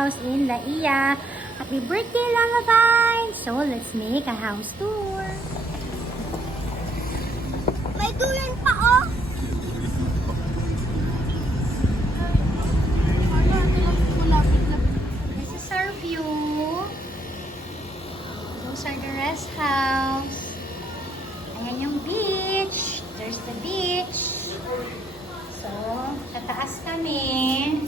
house in Laia. Happy birthday, Lullaby! So, let's make a house tour. May duyan pa, oh! This is our view. Those are the rest house. Ayan yung beach. There's the beach. So, tataas kami.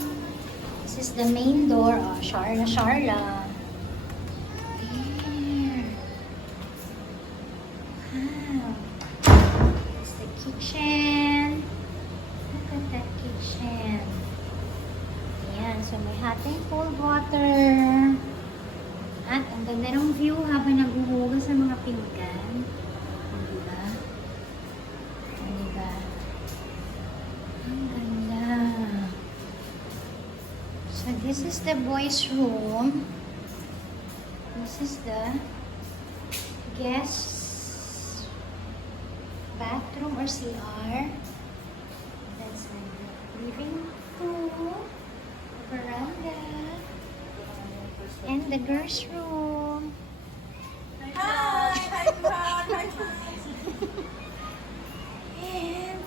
This is the main door. Oh, Sharla, Sharla. There. Wow. This is the kitchen. Look at that kitchen. Ayan. So, may hot and cold water. At ang ganda ng view habang naghuhugas sa mga pinggan. Diba? Diba? Ang ganda. So, this is the boys' room. This is the guest bathroom or CR. That's the living room, veranda, and the girls' room. Hi! Hi, Brad! Hi, And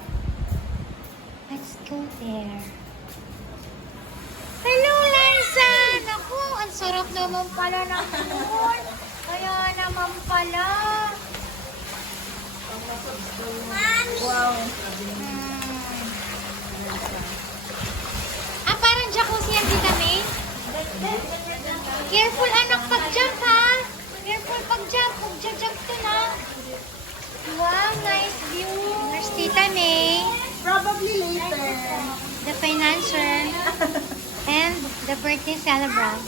let's go there. Hello, Liza! Naku, ang sarap naman pala ng food. Kaya naman pala. Wow! Parang jacuzzi yan, Tita May. Careful, anak, pag-jump, ha? Careful, pag-jump. Pag-jump to na. Wow, nice view. There's Tita May. Probably later. The financer. And the birthday celebrant.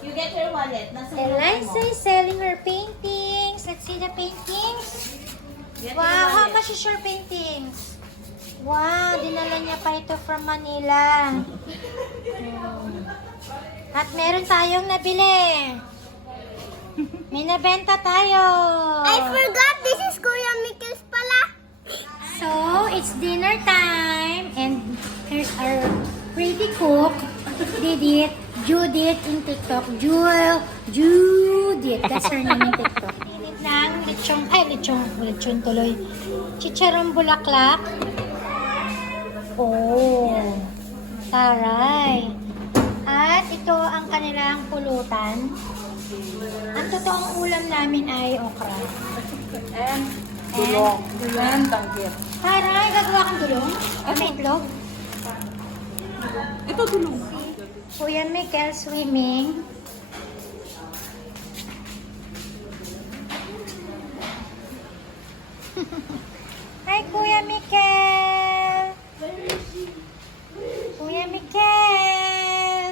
You get your wallet. Nasa Eliza is selling her paintings. Let's see the paintings. Wow, how much is your paintings? Wow, dinala niya pa ito from Manila. At meron tayong nabili. May nabenta tayo. I forgot this is Kuya Mikkel's pala. So, it's dinner time. And here's our pretty cook, Judith in TikTok. Judith. That's her name in TikTok. Init ng lechon tuloy. Chicharong bulaklak. Oh, taray. At ito ang kanilang pulutan. Ang totoong ulam namin ay okra. And Dulong. And tanggit. Taray, gagawa kang dulong? May itlog? Ito tulong. Kuya Mikel swimming. Hi, Kuya Mikel! Kuya Mikel!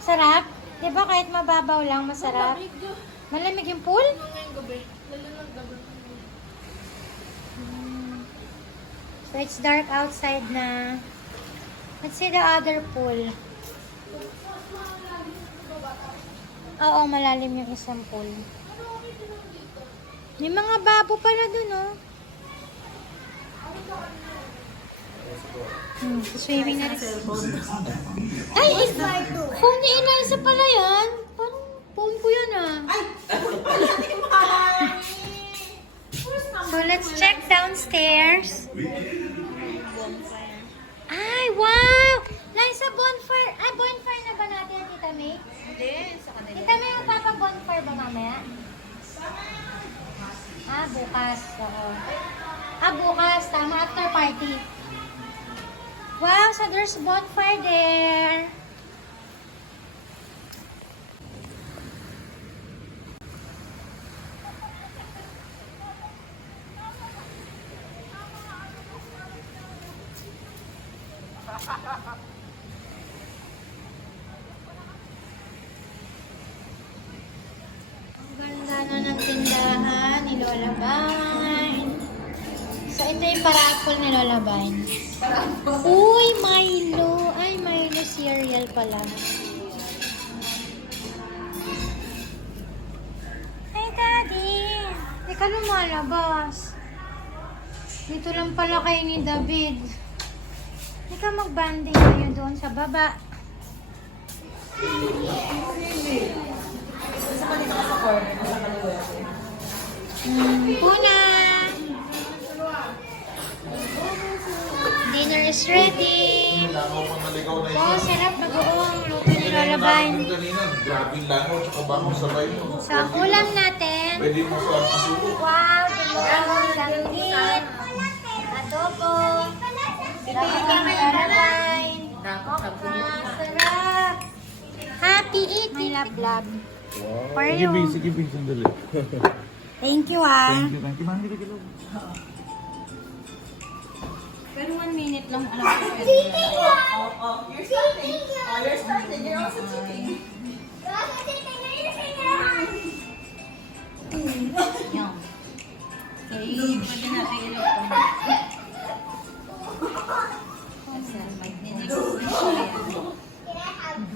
Sarap? Di ba kahit mababaw lang, masarap? Malamig yung pool? So, it's dark outside na. Let's see the other pool. Oo, malalim yung isang pool. May mga babo pala dun, oh. Swimming na rin. Ay, phone ni Eliza pala yan. Parang phone ko yan, ah. Ay! Pala ni Mari! So, let's check downstairs. Ay, wow! Liza, bonfire. Ay, bonfire na ba natin, Tita May? Hindi, sa kanila. Tita May, magpapa-bonfire ba mamaya? Bukas. Oo. Bukas. Tama, after party. Wow, so there's bonfire there. na ng tindahan ni Lola Vine. So, ito yung parapol ni Lola Vine. Uy, Milo! Ay, Milo cereal pala. Hi, Daddy! Hindi ka lumalabas. Dito lang pala kayo ni David. Hindi ka mag-banding kayo doon sa baba. Puna! Dinner is ready. Oh, sarap na buong luto ni Lola Vine. Grabe langaw, tsaka bango sabay mo. So, ang ulam natin. Pwede mo sa masuko. Wow, dalawang langgit. Adobo. Sarap ni Lola Vine. Sarap. Happy eating. My love. For you. Sige, B, sandali. Thank you, ah. Thank you. Mandi ka kilo. Pero 1 minute lang alam ko. You're starting. You're starting. You're also cheating. Yan. Okay, pwede natin ilog. Kasi mag-next na siya yan.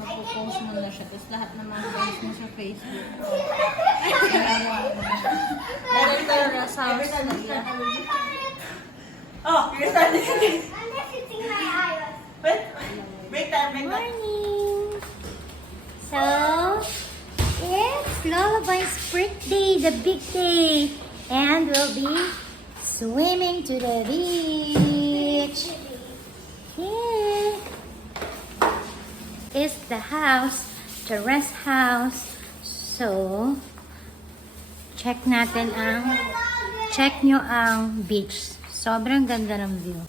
Mapopost mo na siya. Tapos lahat ng mga guys mo sa Facebook. Lagay tayo na sa house na yan. Oh, you're starting again. I'm just sitting my eyes. Wait, break time, break time. Morning. So, it's Lola Vine's birthday, the big day. And we'll be swimming to the beach. Here is the house, the rest house. So, check nyo ang beach. Sobrang ganda ng view.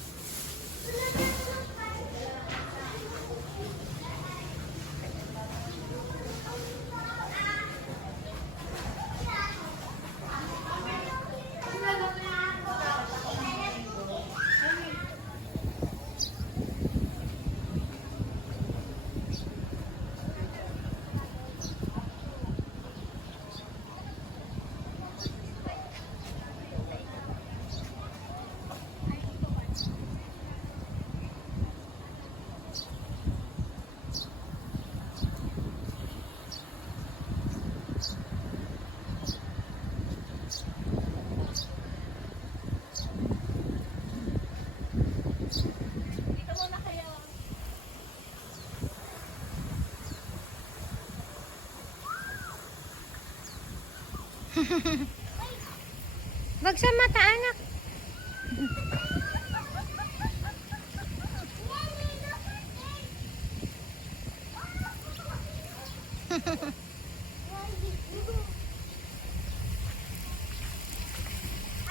Wag sa mata, anak.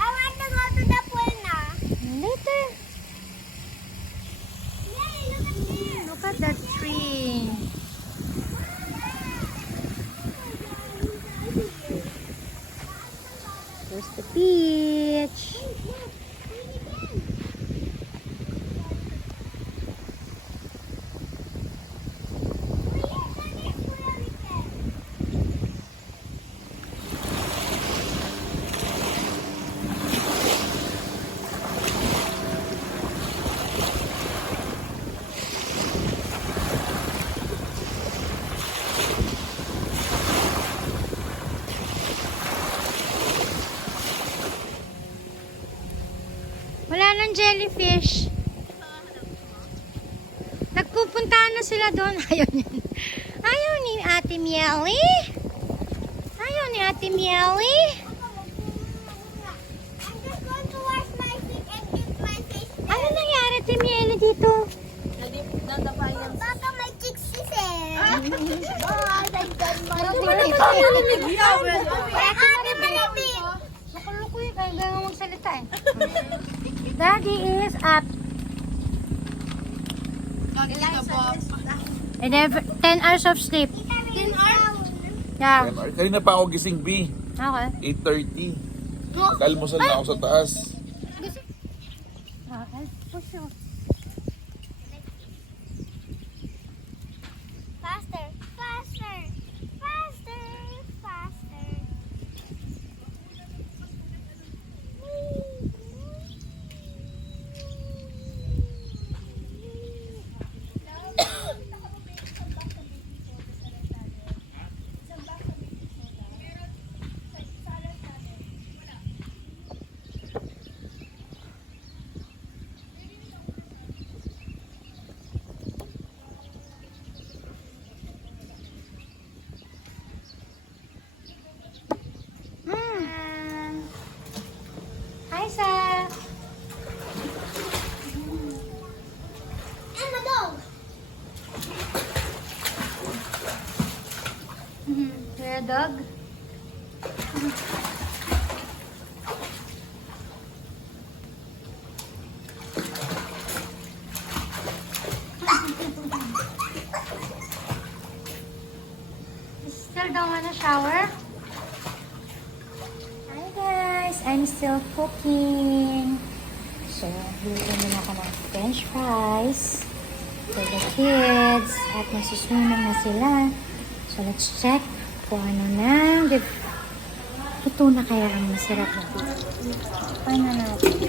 I want to go to the pool now. Later. Yay, look at this. Look at that tree. There's the beach. Wala nang jellyfish. Nagpupuntahan na sila doon. Ayaw niya. Ayaw ni Ate Mieli. Ayaw ni Ate Mieli. I'm just going to wash my feet and get my face. Ano nangyari, Ate Mieli, dito? Baka may chicks si Sir. Oh, dagdag mo. Ate Malabit. Nakalukay. Kaya nga magsalita eh. Daddy is up. 10 hours of sleep. 10 hours. Yeah. Kanina pa ako gising, B. Okay. 8:30. Kalmusal na ako sa taas. Okay. Push you. Faster, faster, faster, faster. You're a dog? Still don't wanna shower? Hi guys, I'm still cooking. So, luto muna ako ng french fries for the kids. At nasusunan na sila. So, let's check kung ano na. Ito na kaya ang masarap na dito. Paano natin?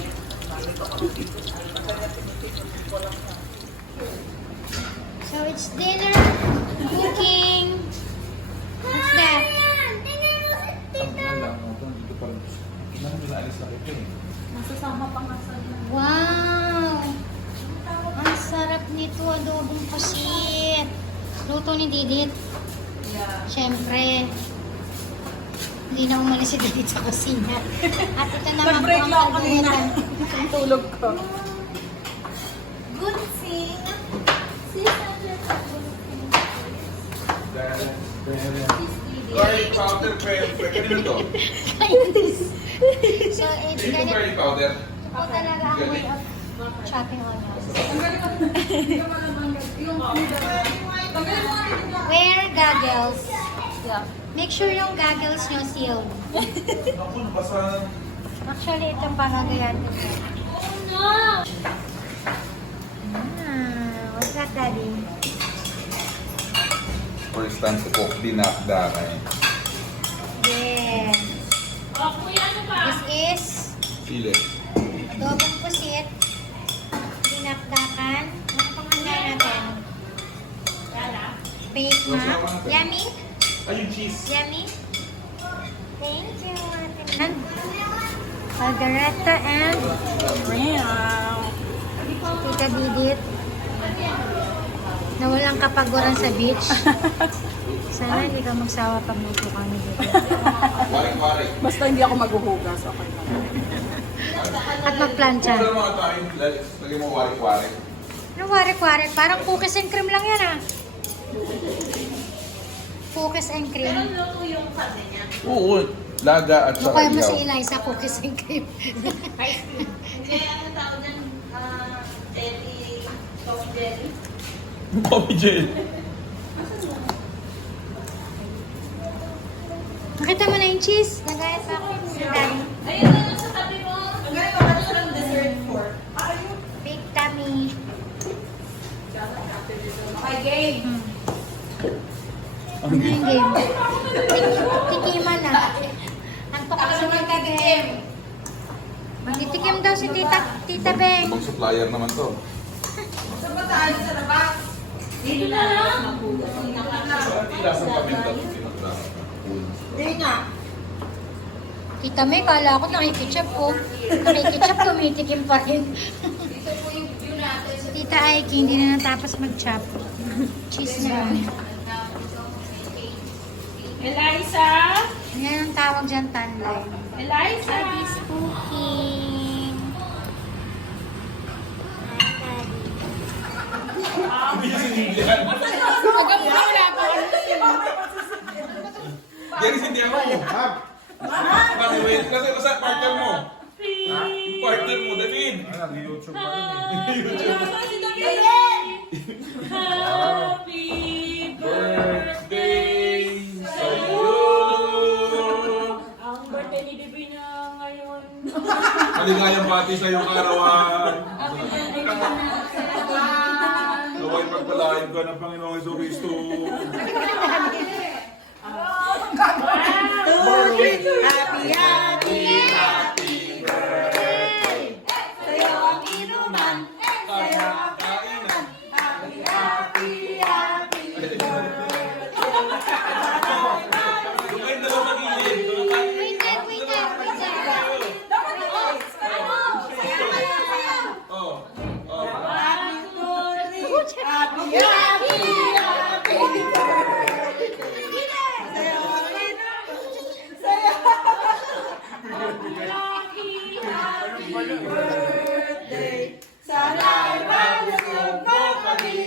So, it's dinner. Cooking. What's that? Dito pa rin. Nang nilaalis na ito eh. Wow! Ang sarap nito, adobong pusit. Luto ni Didit. Siyempre, hindi na umalis si Didit sa kusina. At ito naman po Nag-break ang lang ako kanina. kaldereta. Ang tulog ko. Good thing. Garlic powder, pwede. Kanino to? So, it's Dito gonna garlic powder. ito po talaga ang way of chopping onions. Wear goggles. Yeah. Make sure yung goggles nyo sealed. Ako, nabasa. Actually, itong panagayan ko. Oh no! What's that, Daddy? First time to cook dinakdakan. Yes. This is Chile. adobong pusit. Dinakdakan. Ano pang handa natin? Bake ma. Yummy? Ay, yung cheese. Yummy? Thank you, Ate. Margareta and Tita Didit na walang kapaguran sa beach. Sana hindi ka magsawa pag luto kami dito. Warik-warik. Basta hindi ako maghuhugas, okay lang. At magplancha. Ano mga tayo? Lagay mo warik-warik. Ano warik-warik? Parang cookies and cream lang yan ah. Cookies and cream. Oo, laga at saka Mukha mo si ihaw. Eliza, cookies and cream. Bobby Jane. Nakita mo na yung cheese? Nagaya sa ako. Dami. Big tummy. Ano yung game? Tikiman na. Ang pakasok ng game. Magtitikim daw si Tita Beng. Ibang supplier naman to. Lasang paminta to pinagdaan. Hindi nga. Tita May, kala ko nakikitchup ko. Nakikitchup, tumitikim pa rin. Si Tita Aiki, hindi na natapos mag-chop. Cheese na lang. Eliza! Yan ang tawag dyan, tanlay. Eliza! Daddy's cooking. Dennis, hindi ako. Bakit wait? Kasi sa partner mo. Yung partner mo, David. YouTube pa Happy birthday sa'yo. Ang birthday ni Debbie na ngayon. Maligayang bati sa iyong karawan. Naway pagpalain ka ng Panginoong Jesucristo. Happy, happy, happy birthday. Sa'yo ang inuman. Sa'yo ang kainan. Happy, happy, happy birthday. Yung kayo dalawa magiging. Wait there, wait there, wait there. Oh. Oh. Happy birthday. Happy, happy, happy birthday. Sa'yo ang inuman. Sa'yo. Happy birthday. Sana ay malusog mo kami.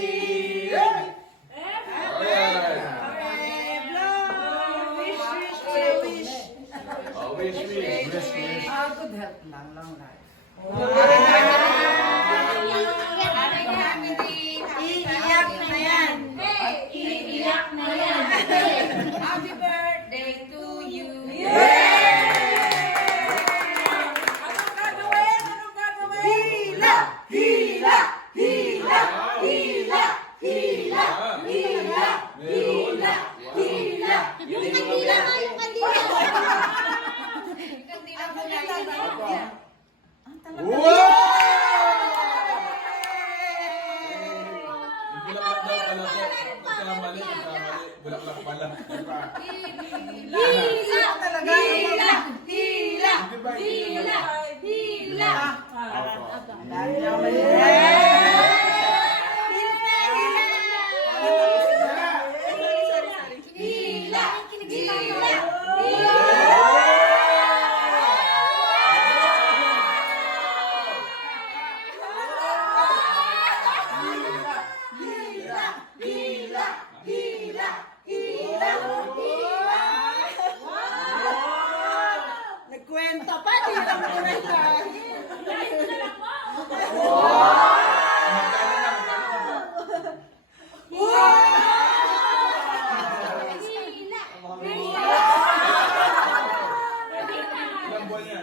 Bulaklak daw pala po. Nagkamali. Bulaklak pala. Nagkwenta pa, di lang muna siya. Ilang buwan yan?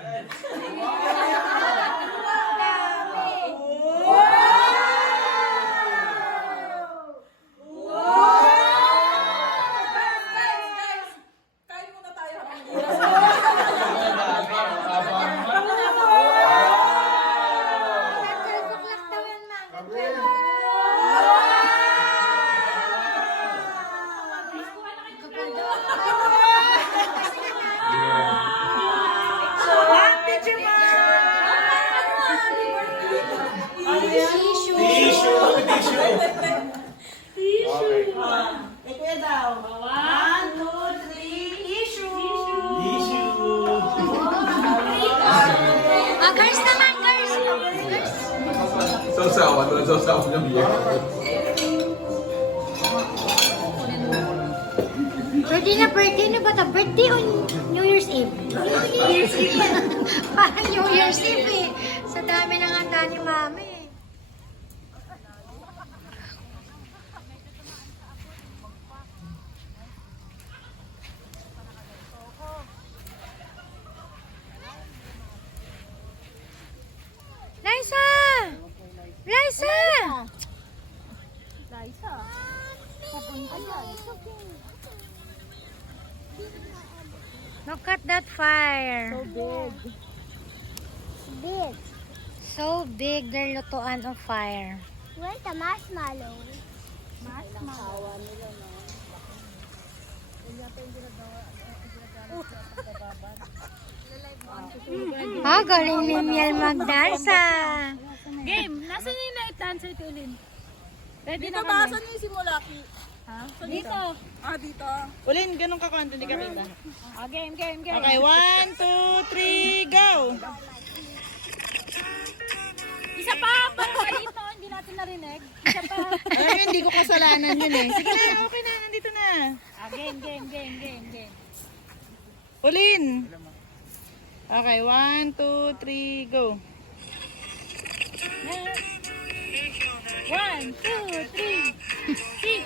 Kain muna tayo. Buklaklak daw yan, ma'am. Kapal daw. Tissue. Tissue. Okay. Kay Kuya daw. 1, 2, 3, issue. Ah, girls naman, girls. Sausawan. Walang sausawan ng biyak. Birthday na birthday. Ano ba ito? Birthday o New Year's Eve? New Year's Eve. Parang New Year's Eve eh. Sa dami ng handa ni Mami. Liza! Liza! Liza. Pupunta yan. Look at that fire. So big. Big. So big, their lutuan of fire. Where's the marshmallow? Awa nila, no? Ah, galing ni Miel magdansa. Game! Nasaan yung night dancer ito, Ulin? Ready Dito na ba? kami? Saan yung simulaki? Ha? Dito. Ah, dito. Ulin, ganun ka konti, hindi ka kita. Ah, game, game, game. Okay, 1, 2, 3, go! Isa pa! Parang malito, hindi natin narinig. Isa pa. Ay, hindi ko kasalanan yun eh. Sige na, okay na, nandito na. Ah, game, game, game, game, game. Ulin! Okay, 1, 2, 3, go! 1, 2, 3. Kick!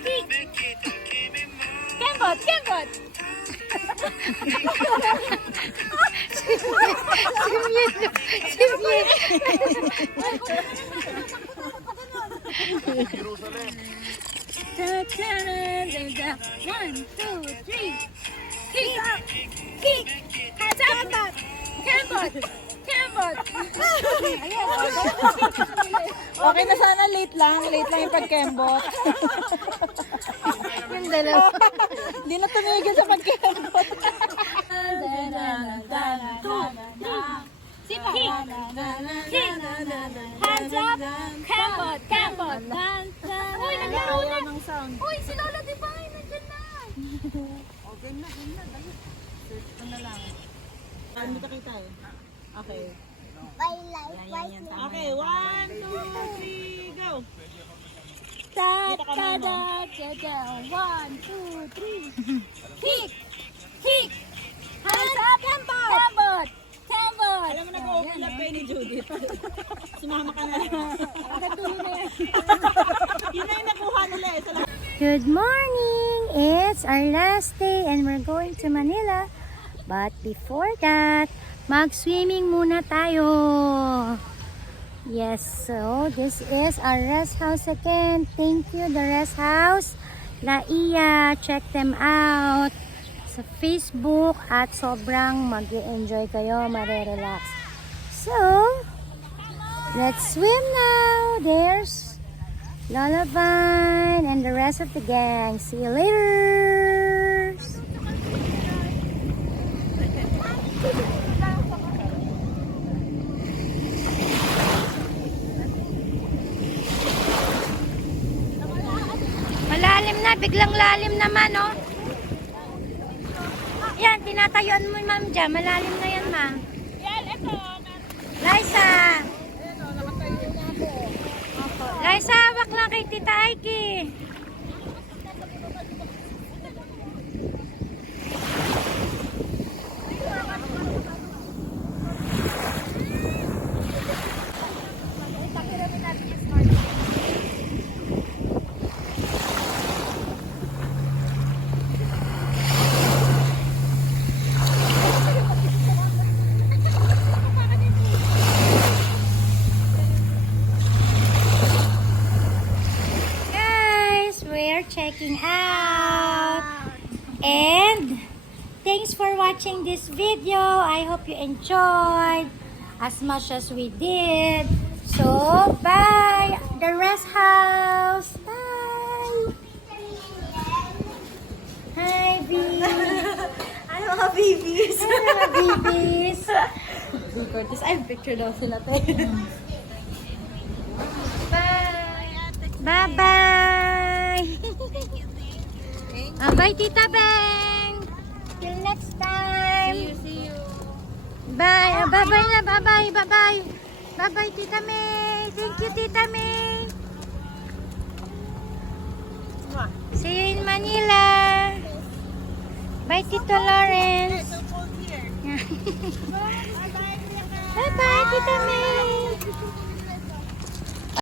Kick! Kembot! Kembot! Si Miel. One, two, three. Kick! Kick! Hands up! Kembot! Kembot! Okay na sana, late lang yung pagkembot. Yung dalawa. Hindi na tumigil sa pagkembot. Kick! Kick! Hands up! Kembot! Kembot! Uy, naglaro na! Uy, si Lola Divine! Nandyan na! Ano kita kita eh? Okay. My life, right now. Okay, 1, 2, 3, go! Da da da da da. 1, 2, 3. Kick! Kick! Hands up! Kembot! Kembot! Alam mo, nag-open up kayo ni Judith. Sumama ka na. Agad tuloy na yan. Yun na yung nakuha nila eh. Sa lahat. Good morning! It's our last day and we're going to Manila. But before that, mag-swimming muna tayo. Yes, so this is our rest house again. Thank you, the rest house. La Ia, check them out sa Facebook at sobrang mag-enjoy kayo, marirelax. So, let's swim now. There's Lola Vine, and the rest of the gang. See you later! Malalim na, biglang lalim naman, oh. Yan, tinatayuan mo, ma'am, dyan. Malalim na yan, ma'am. Yan, ito. Liza! Liza, hawak lang kay Tita Aiki. Guys, we're checking out. And thanks for watching this video. I hope you enjoyed as much as we did. So, bye. The rest house. Bye. Hi, B. Ay, mga babies. Hi, mga babies. Curtis, ay, picture daw sila tayo. Bye. Bye-bye. Bye, Tita Beng. Till next time. See you. Bye. Bye-bye na. Bye-bye. Bye-bye. Bye-bye, Tita May. Thank you, Tita May. See you in Manila. Bye, Tito Lawrence. Bye-bye, Tita May.